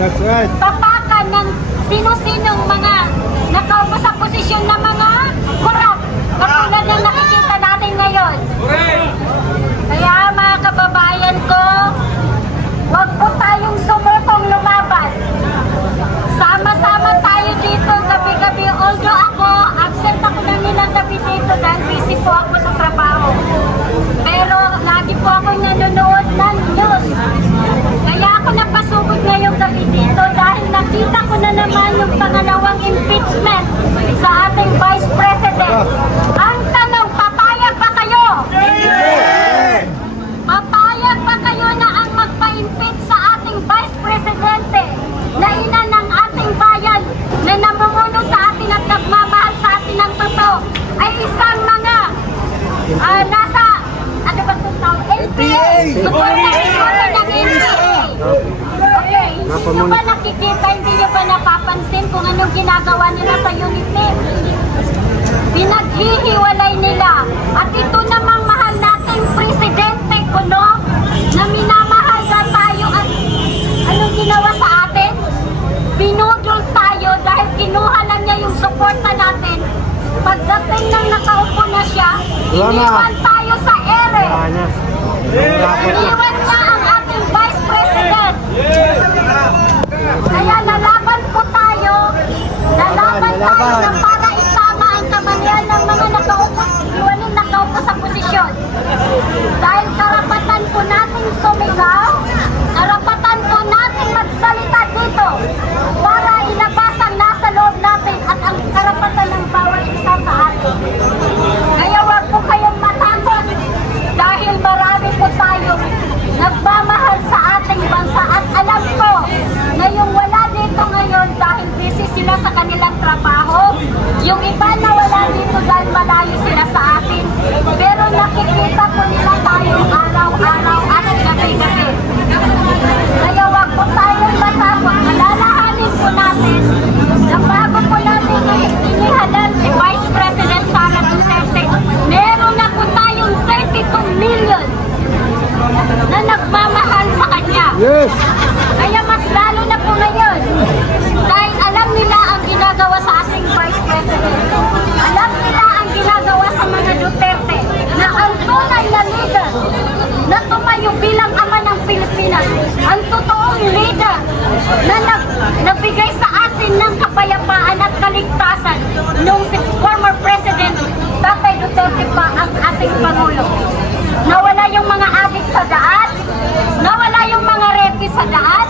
That's right. Tapakan ng sino-sinong mga nakaupo sa posisyon na mga korap. Katulad ng nakikita natin ngayon. Kaya mga kababayan ko, huwag po tayong sumupong lumaban. Sama-sama tayo dito gabi-gabi. Although ako, absent ako ng ilang gabi dito dahil busy po ako sa trabaho. Pero lagi po ako nanonood ng news. Kaya ako napasugod ngayong gabi dito dahil nakita ko na naman yung pangalawang impeachment sa ating Vice President. Ang tanong, papayag ba kayo? Papayag ba kayo na ang magpa-impeach sa ating Vice Presidente na ina ng ating bayan na namumuno sa atin at nagmamahal sa atin ng totoo ay isang mga nasa, ano ba itong tawag? NPA! Suporta ng NPA! Okay, hindi nyo ba nakikita, hindi nyo ba napapansin kung anong ginagawa nila sa UNIFIL? Pinaghihiwalay nila. At ito namang mahal nating Presidente Kuno na minamahal na tayo at anong ginawa sa atin? Binudol tayo dahil kinuha lang niya yung suporta natin. Pagdating nang nakaupo na siya, iniwan tayo sa ere. Iniwan niya ang ating Vice President. Kaya lalaban po tayo. Lalaban tayo na para isama ang kamangyan ng mga nakaupo sa posisyon. Dahil karapatan po natin sumigaw, karapatan po natin magsalita dito para ilabas ang nasa loob natin at ang karapatan ng bawat isa sa atin. Kaya wag po kayong matakot dahil marami po tayong nagmamahal sa ating bansa at alam ko na yung wala dito ngayon dahil busy sila sa kanilang trabaho, yung iba na wala dito dahil malayo sila sa atin, pero nakikita po nila tayo araw-araw at gabi-gabi. Kaya wag po tayong matakot, alalahanin po natin na bago po natin inihalal si Vice President Sara Duterte, meron na po tayong 32 million na nagmamahal sa kanya. Yes! Kaya mas lalo na po ngayon dahil alam nila ang ginagawa sa ating Vice President. Alam nila ang ginagawa sa mga Duterte na ang tunay na leader na tumayo bilang ama ng Pilipinas, ang totoong leader na nabigay sa atin ng kapayapaan at kaligtasan nung si former President Tatay Duterte pa ang ating Pangulo. Nawala yung mga adik sa daan, nawala yung mga repi sa daan,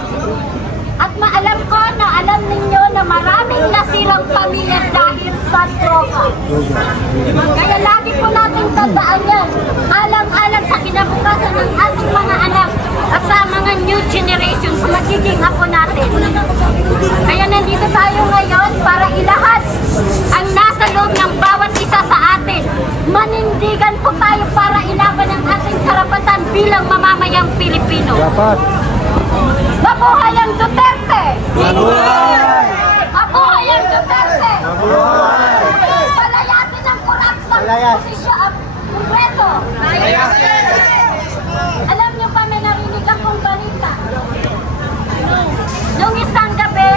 at maalam ko na alam ninyo na maraming nasilang pamilya dahil sa droga. Kaya lagi po natin tandaan yan, alang-alang sa kinabukasan ng ating mga anak at sa mga new generation sa magiging apo natin. Kaya nandito tayo ngayon para ilahad ang nasa loob ng bawat isa sa atin. Manindigan po tayo para ilaban ang ating karapatan bilang mamamayang Pilipino. Dapat. Mabuhay ang Duterte! Mabuhay! Mabuhay ang Duterte! Mabuhay! Palayasin ang kurap sa posisyon Kongreso! Alam niyo pa, may narinig akong balita. Nung isang gabi,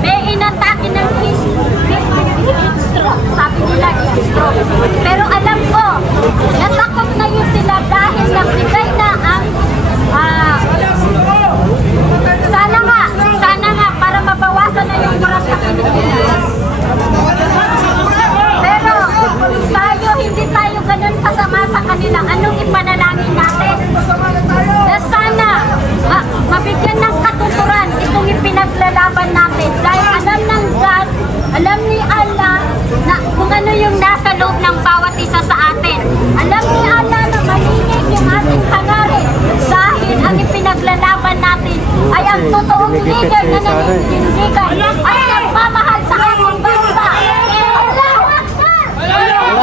may inatake ng heat stroke. Sabi nila heat stroke. Pero alam ko, natakot na yun sila dahil nagbigay na ang sana nga para mabawasan na yung kurap sa Pilipinas. Pero tayo, hindi tayo ganun kasama sa kanila. Anong ipanalangin natin? Na sana mabigyan ng katuturan itong ipinaglalaban natin. Dahil alam ng God, alam ni Allah na kung ano yung nasa loob ng bawat isa sa atin. Alam ni Allah na malinig yung ating hangarin. Dahil ang ipinaglalaban natin ay ang totoong leader na naninindigan ay nagmamahal sa ating bansa. Allahu Akbar! Allahu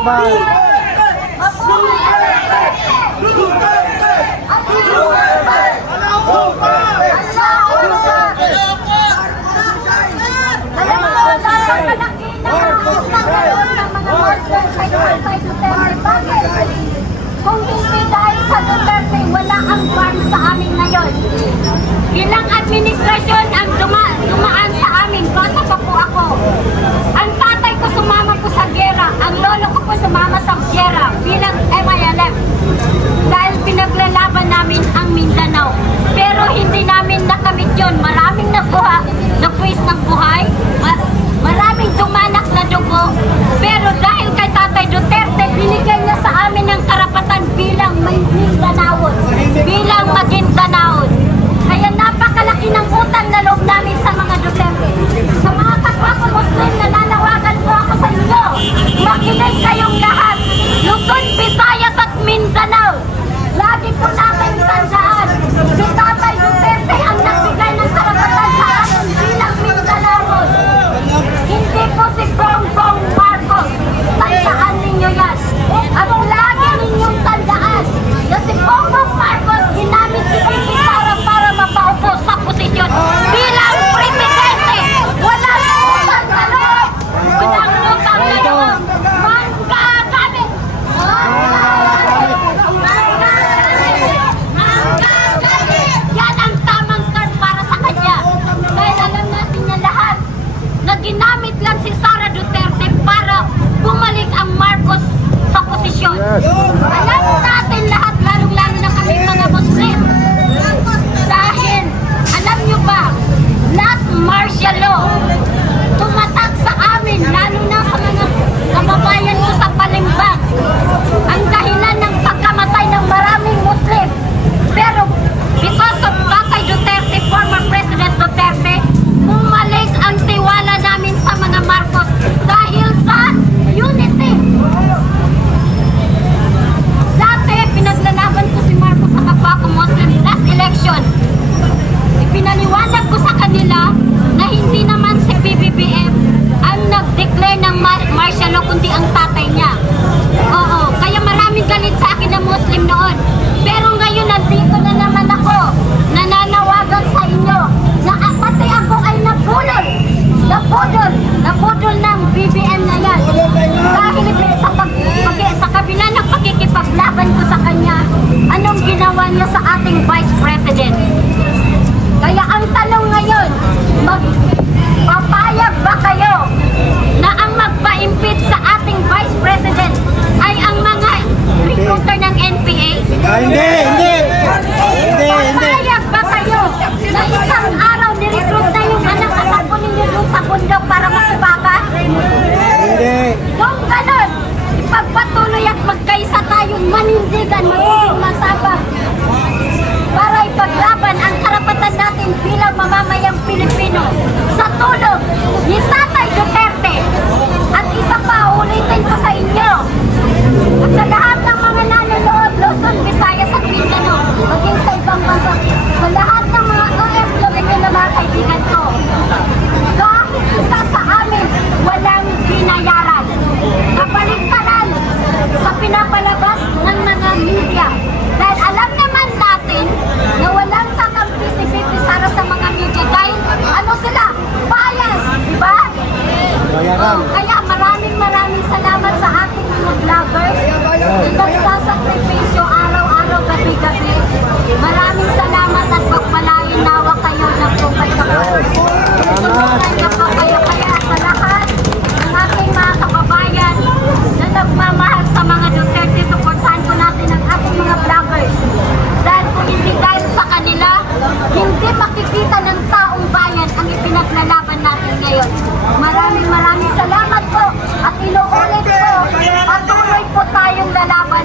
Akbar! Kung hindi dahil sa Duterte, wala ang farm sa amin ngayon. Ilang administrasyon ang dumaan sa amin, bata pa po ako. Ang tatay ko sumama po sa gera, ang lolo ko po sumama sa gera bilang MILF. Dahil pinaglalaban namin ang Mindanao. Pero hindi namin nakamit yun. Maraming napuwis ng buhay, maraming dumanak na dugo. Pero dahil kay Tatay Duterte, binigay niya sa amin ang karapatan bilang Mindanaon, bilang Maguindanaon. Kaya napakalaki ng utang na loob namin sa mga Duterte. Sa mga kapwa ko Muslim, nananawagan po ako sa inyo. Makinig kayong lahat. Luzon, Visayas at Mindanao. Lagi po natin tandaan, si Tatay Duterte ang nagbigay ng karapatan sa atin bilang Mindanaon. Hindi po si Bongbong Marcos. Tandaan ninyo yan. At lagi ninyong tandaan na si Bongbong Marcos ginamit si Bibi Sara para mapaupo sa posisyon bilang presidente. Walang utang na loob. Walang utang na loob. Manggagamit. Yan ang tamang term para sa kanya. Dahil alam natin niya lahat na ginamit lang si Sara Duterte para bumalik ang Marcos sa posisyon. Alam natin lahat, lalong-lalo na kami mga Muslim. Dahil, alam nyo ba, last martial law, tumatak sa amin, lalo na sa mga kababayan ko sa Palimbag, ang dahilan ng pagkamatay ng maraming Muslim. Pero, because of Tatay Duterte, former President Duterte, bumalik ang tiwala namin sa mga Marcos dahil sa unity. Dati, pinaglalaban ko si Marcos sa kapwa ko Muslim last election. Ipinaliwanag ko sa kanila na hindi naman si PBBM ang nag-declare ng martial law kundi ang tatay niya. Oo, kaya maraming galit sa akin na Muslim noon. Pero ngayon nandito na naman ako, nananawagan sa inyo na pati ako ay napudol ng BBM na yan. Dahil sa kabila ng pakikipaglaban ko sa kanya, anong ginawa niya sa ating Vice President? Kaya ang tanong ngayon, papayag ba kayo na ang magpa-impeach sa ating Vice President ay ang mga recruiter ng NPA? Hindi. Papayag ba kayo na isang araw ni-recruit na yung anak at apo ninyo doon sa bundok para makibakan? Hindi. Kung ganun, ipagpatuloy at magkaisa tayong manindigan, magiging masabag para ipaglaban ang karapatan natin bilang mamamayang Pilipino sa tulong ni Tatay Duterte. At isa pa, ulitin ko sa inyo at sa lahat ng mga nanonood, Luzon, Visayas at Mindanao, maging sa ibang bansa, sa lahat ng mga OFW na mga kaibigan ko, kahit isa sa amin walang binayaran. Kabaliktaran sa pinapalabas ng mga media. Dahil alam naman natin na walang kakampi si Bibi Sara sa mga media dahil ano sila? Bias, di ba? Bayaran. Kaya maraming salamat sa ating mga vloggers na nagsasakripisyo araw-araw, gabi-gabi. Maraming salamat at pagpalain nawa kayo ng tungkay kapatid. Tungkay po kayo kaya sa lahat ng ating mga kababayan na nagmamahal sa mga Duterte, supportahan po natin ang ating mga vloggers. Dahil kung hindi dahil sa kanila, hindi makikita ng taong bayan ang ipinaglalaban natin ngayon. Maraming salamat po at inuulit po, patuloy po tayong lalaban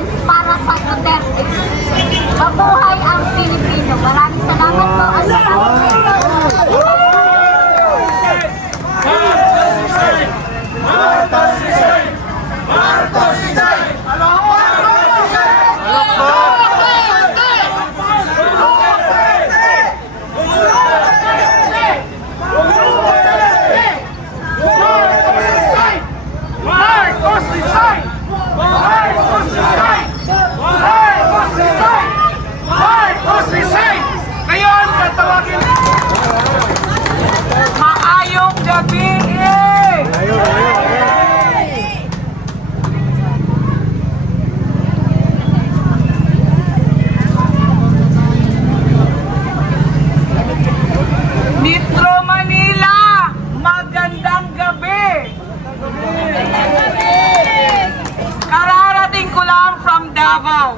Davao.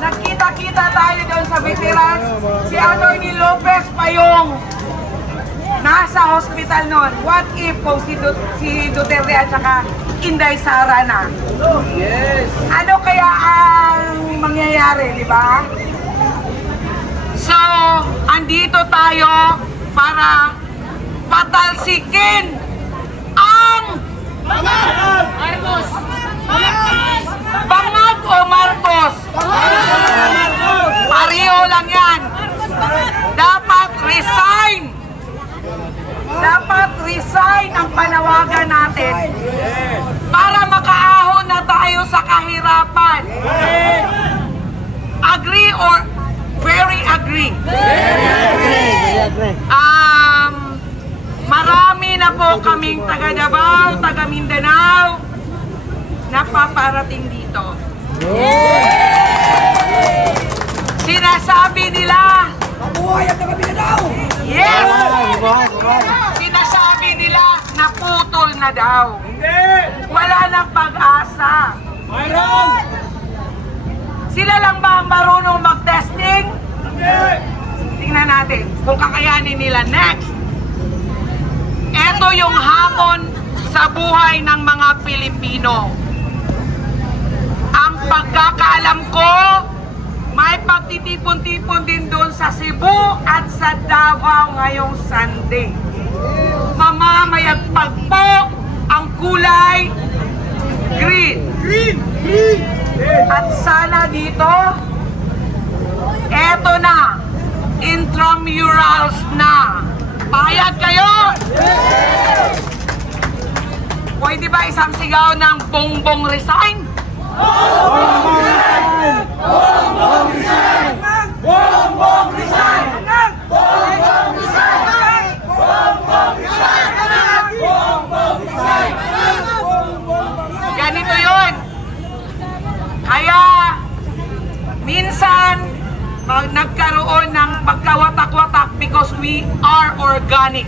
Nagkita-kita tayo doon sa veterans. Si Atty. Lopez pa yung nasa hospital noon. What if kung si Duterte at saka Inday Sara na? Yes. Ano kaya ang mangyayari, di ba? So, andito tayo para patalsikin ang Marcos. Bangag o Marcos? Pareho lang yan. Dapat resign. Dapat resign ang panawagan natin para makaahon na tayo sa kahirapan. Agree or very agree? Marami na po kaming taga Davao, taga Mindanao na paparating dito. Sinasabi nila, Mabuhay ang taga Mindanao! yes! Buhay, buhay. Sinasabi nila na putol na daw. Wala nang pag-asa. Sila lang ba ang marunong mag-testing? Tingnan natin kung kakayanin nila. Next! Ito yung hamon sa buhay ng mga Pilipino. Ang pagkakaalam ko, may pagtitipon-tipon din doon sa Cebu at sa Davao ngayong Sunday. Mamamayagpag po ang kulay green. At sana dito, eto na, intramurals na. Payag kayo! Pwede ba isang sigaw ng Bongbong resign? Bongbong resign! Bongbong resign! Bongbong resign! Bongbong resign! Bongbong resign! Ganito yun. Kaya, minsan, nagkaroon ng pagkawatak-watak because we are organic.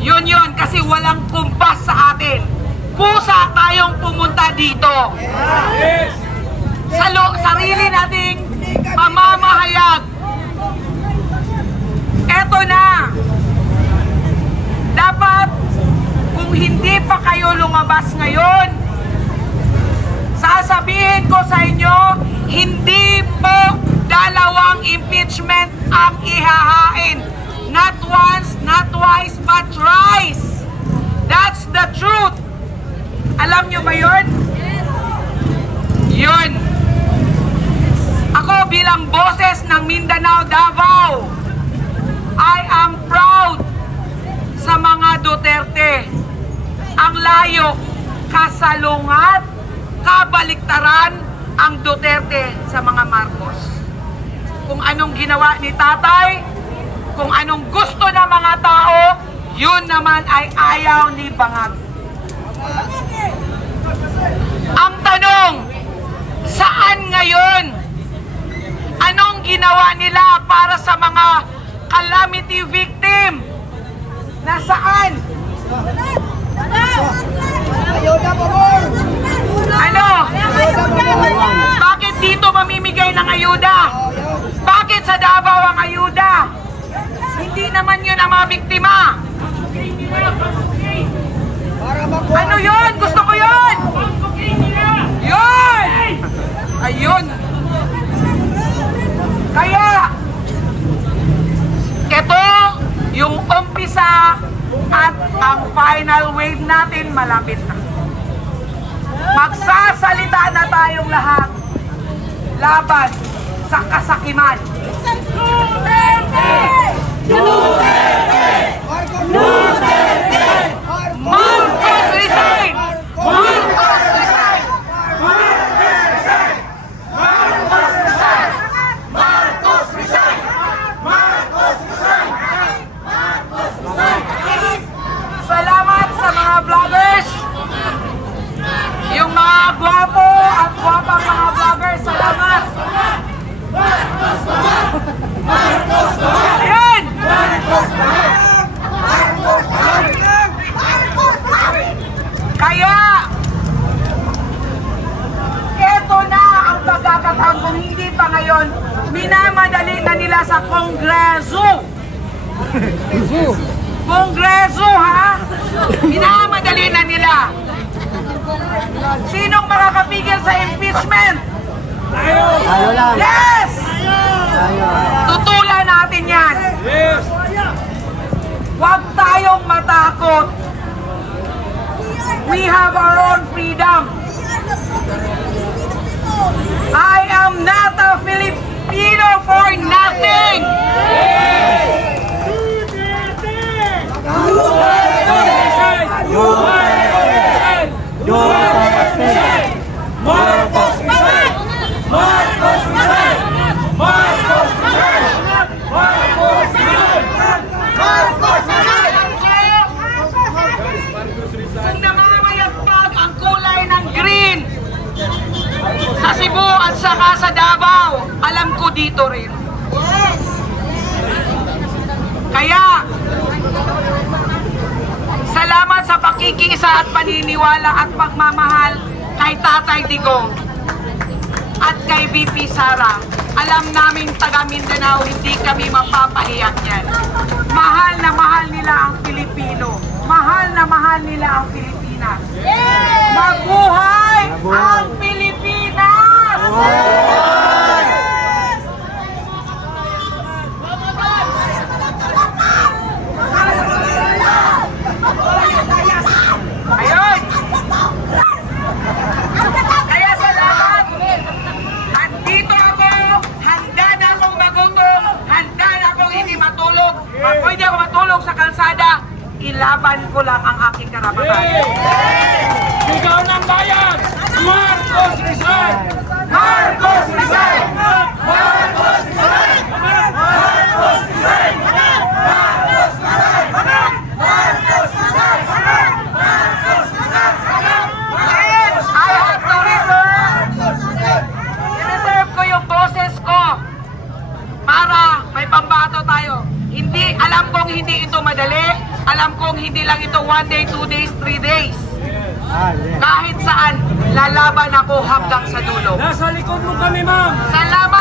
Yun, kasi walang kumpas sa atin. Pusa tayong pumunta dito. Sarili nating pamamahayag. Eto na. Dapat, kung hindi pa kayo lumabas ngayon, sasabihin ko sa inyo, hindi po dalawang impeachment ang ihahain. Not once, not twice, but thrice. That's the truth. Alam nyo ba yun? Yun. Ako bilang boses ng Mindanao, Davao, I am proud sa mga Duterte. Ang layo, kasalungat, kabaliktaran ang Duterte sa mga Marcos. Kung anong ginawa ni tatay, kung anong gusto ng mga tao, yun naman ay ayaw ni Bangag. Ang tanong, saan ngayon? Anong ginawa nila para sa mga calamity victim? Nasaan? Ayuda po, boy! Ano? Bakit dito mamimigay ng ayuda? Bakit sa Davao ang ayuda? Hindi naman yun ang mga biktima. Ano yun? Gusto ko yun! Yun! Ayun! Kaya, ito yung umpisa at ang final wave natin malapit na. Magsasalita na tayong lahat laban sa kasakiman. Marcos resign! Marcos resign! Marcos resign! Marcos resign! Marcos resign! Marcos resign! Salamat sa mga vloggers! Yung mga gwapo at gwapang mga vloggers, salamat! Ayan! nasa Kongreso. Kongreso, ha? Minamadali na nila. Sinong makakapigil sa impeachment? Tayo lang. Yes! Tayo. Tutulan natin yan. Yes! Huwag tayong matakot. We have our own freedom. I am not a Filipino for nothing. Kung namamayagpag ang kulay ng green sa Cebu at saka sa Davao, alam ko dito rin. Kaya, salamat sa pakikiisa at paniniwala at pagmamahal kay Tatay Digong at kay VP Sara. Alam naming taga Mindanao, hindi kami mapapahiyak yan. Mahal na mahal nila ang Pilipino. Mahal na mahal nila ang Pilipinas. Mabuhay ang Pilipinas! Ayun! Kaya salamat! Andito ako, handa na akong magutom, handa na akong hindi matulog. Pag pwede ako matulog sa kalsada, ilaban ko lang ang aking karapatan. Sigaw ng bayan! Marcos Rizal! Marcos Rizal! Marcos Rizal! Marcos Rizal! Marcos Rizal! Marcos Rizal! Marcos Rizal! And I have to reserve ko yung boses ko para may pambato tayo. Hindi, alam kong hindi ito madali. Alam kong hindi lang ito 1 day, 2 days, 3 days. Kahit saan, lalaban ako hanggang sa dulo. Nasa likod mo kami, ma'am! Salamat!